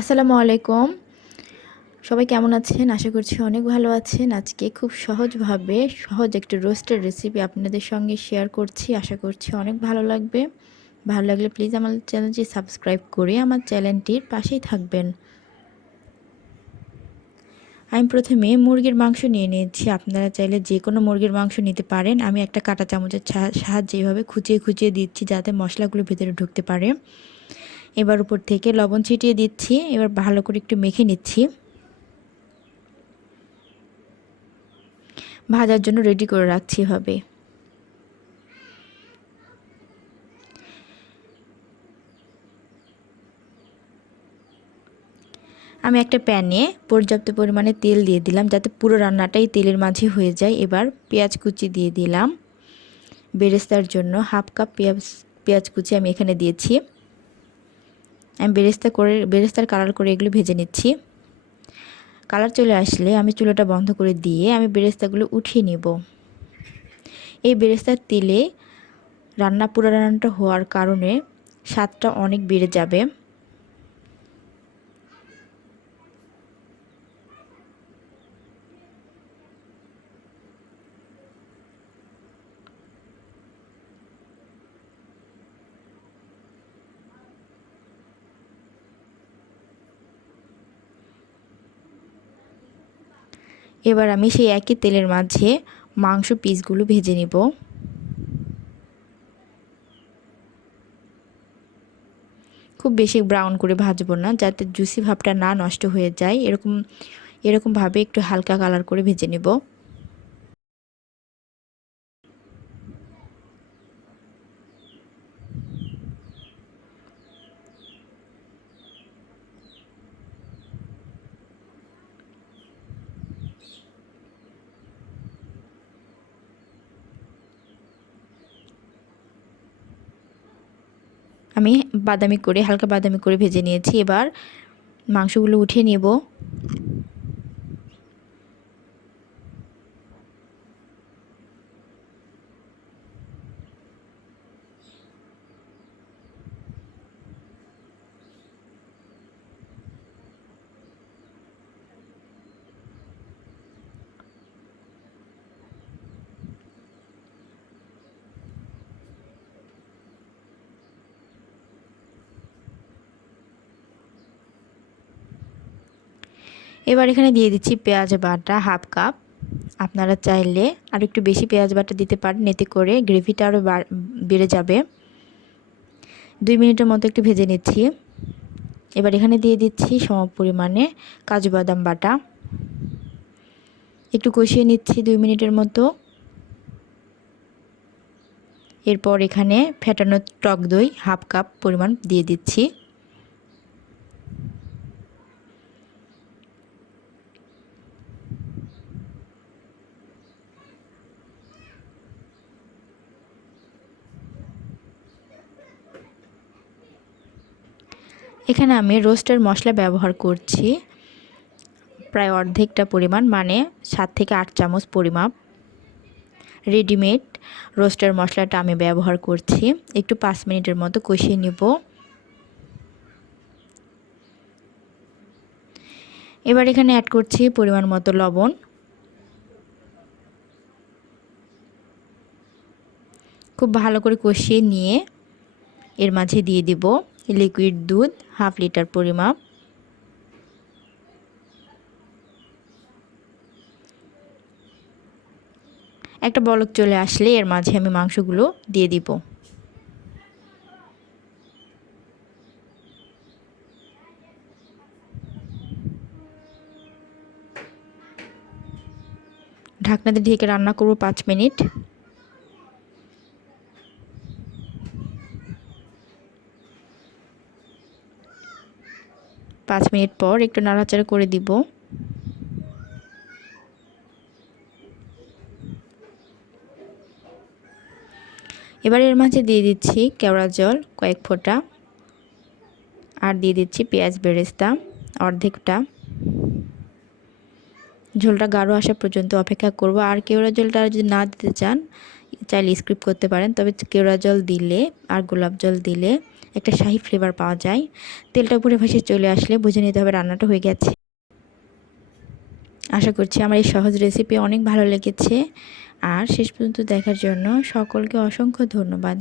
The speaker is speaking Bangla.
আসসালামু আলাইকুম। সবাই কেমন আছেন? আশা করছি অনেক ভালো আছেন। আজকে খুব সহজভাবে সহজ একটা রোস্টের রেসিপি আপনাদের সঙ্গে শেয়ার করছি। আশা করছি অনেক ভালো লাগবে। ভালো লাগলে প্লিজ আমার চ্যানেলটি সাবস্ক্রাইব করে আমার চ্যানেলটির পাশেই থাকবেন। আমি প্রথমে মুরগির মাংস নিয়ে নিয়েছি। আপনারা চাইলে যে কোনো মুরগির মাংস নিতে পারেন। আমি একটা কাঁটা চামচের সাহায্যে এভাবে খুঁচিয়ে খুঁচিয়ে দিচ্ছি যাতে মশলাগুলো ভেতরে ঢুকতে পারে। এবার উপর থেকে লবণ ছিটিয়ে দিচ্ছি। এবার ভালো করে একটু মেখে নিচ্ছি। ভাজার জন্য রেডি করে রাখছি এভাবে। আমি একটা প্যানে পর্যাপ্ত পরিমাণে তেল দিয়ে দিলাম যাতে পুরো রান্নাটাই তেলের মাঝে হয়ে যায়। এবার পেঁয়াজ কুচি দিয়ে দিলাম। বেরেস্তার জন্য হাফ কাপ পেঁয়াজ কুচি আমি এখানে দিয়েছি। আমি বেরেস্তার কালার করে এগুলো ভেজে নিচ্ছি। কালার চলে আসলে আমি চুলাটা বন্ধ করে দিয়ে আমি বেরেস্তাগুলো উঠিয়ে নেব। এই বেরেস্তার তেলে পুরো রান্নাটা হওয়ার কারণে স্বাদটা অনেক বেড়ে যাবে। এবার আমি সেই একই তেলের মাঝে মাংস পিসগুলো ভেজে নিব। খুব বেশি ব্রাউন করে ভাজবো না, যাতে জুসি ভাবটা না নষ্ট হয়ে যায়। এরকমভাবে একটু হালকা কালার করে ভেজে নেব। আমি হালকা বাদামি করে ভেজে নিয়েছি। এবার মাংসগুলো উঠিয়ে নেব। এবার এখানে দিয়ে দিচ্ছি পেঁয়াজ বাটা হাফ কাপ। আপনারা চাইলে আর একটু বেশি পেঁয়াজ বাটা দিতে পারেন, এতে করে গ্রেভিটা আরও বেড়ে যাবে। 2 মিনিটের মতো একটু ভেজে নিচ্ছি। এবার এখানে দিয়ে দিচ্ছি সম পরিমাণে কাজু বাদাম বাটা। একটু কষিয়ে নিচ্ছি 2 মিনিটের মতো। এরপর এখানে ফেটানো টক দই হাফ কাপ পরিমাণ দিয়ে দিচ্ছি। এখানে আমি রোস্টের মশলা ব্যবহার করছি প্রায় অর্ধেকটা পরিমাণ, মানে 7 থেকে 8 চামচ পরিমাপ। রেডিমেড রোস্টের মশলাটা আমি ব্যবহার করছি। একটু 5 মিনিটের মতো কষিয়ে নিব। এবার এখানে অ্যাড করছি পরিমাণ মতো লবণ। খুব ভালো করে কষিয়ে নিয়ে এর মাঝে দিয়ে দিব লিকুইড দুধ হাফ লিটার পরিমাপ। একটা বলক চলে আসলে এর মাঝে আমি মাংসগুলো দিয়ে দিব। ঢাকনা দিয়ে ঢেকে রান্না করব 5 মিনিট। 5 মিনিট পর একটু নাড়াচাড়া করে দিব। এবার এর মাঝে দিয়ে দিচ্ছি কেওড়া জল কয়েক ফোঁটা, আর দিয়ে দিচ্ছি পেঁয়াজ বেরেস্তা অর্ধেকটা। ঝোলটা গাঢ় আসা পর্যন্ত অপেক্ষা করব। আর কেওড়া জলটা যদি না দিতে চান চাইলে স্কিপ করতে পারেন, তবে কেওড়া জল দিলে আর গোলাপ জল দিলে একটা শাহি ফ্লেভার পাওয়া যায়। তেলটা উপরে ভেসে চলে আসলে বুঝে নিতে হবে রান্নাটা হয়ে গেছে। আশা করছি আমার এই সহজ রেসিপি অনেক ভালো লেগেছে। আর শেষ পর্যন্ত দেখার জন্য সকলকে অসংখ্য ধন্যবাদ।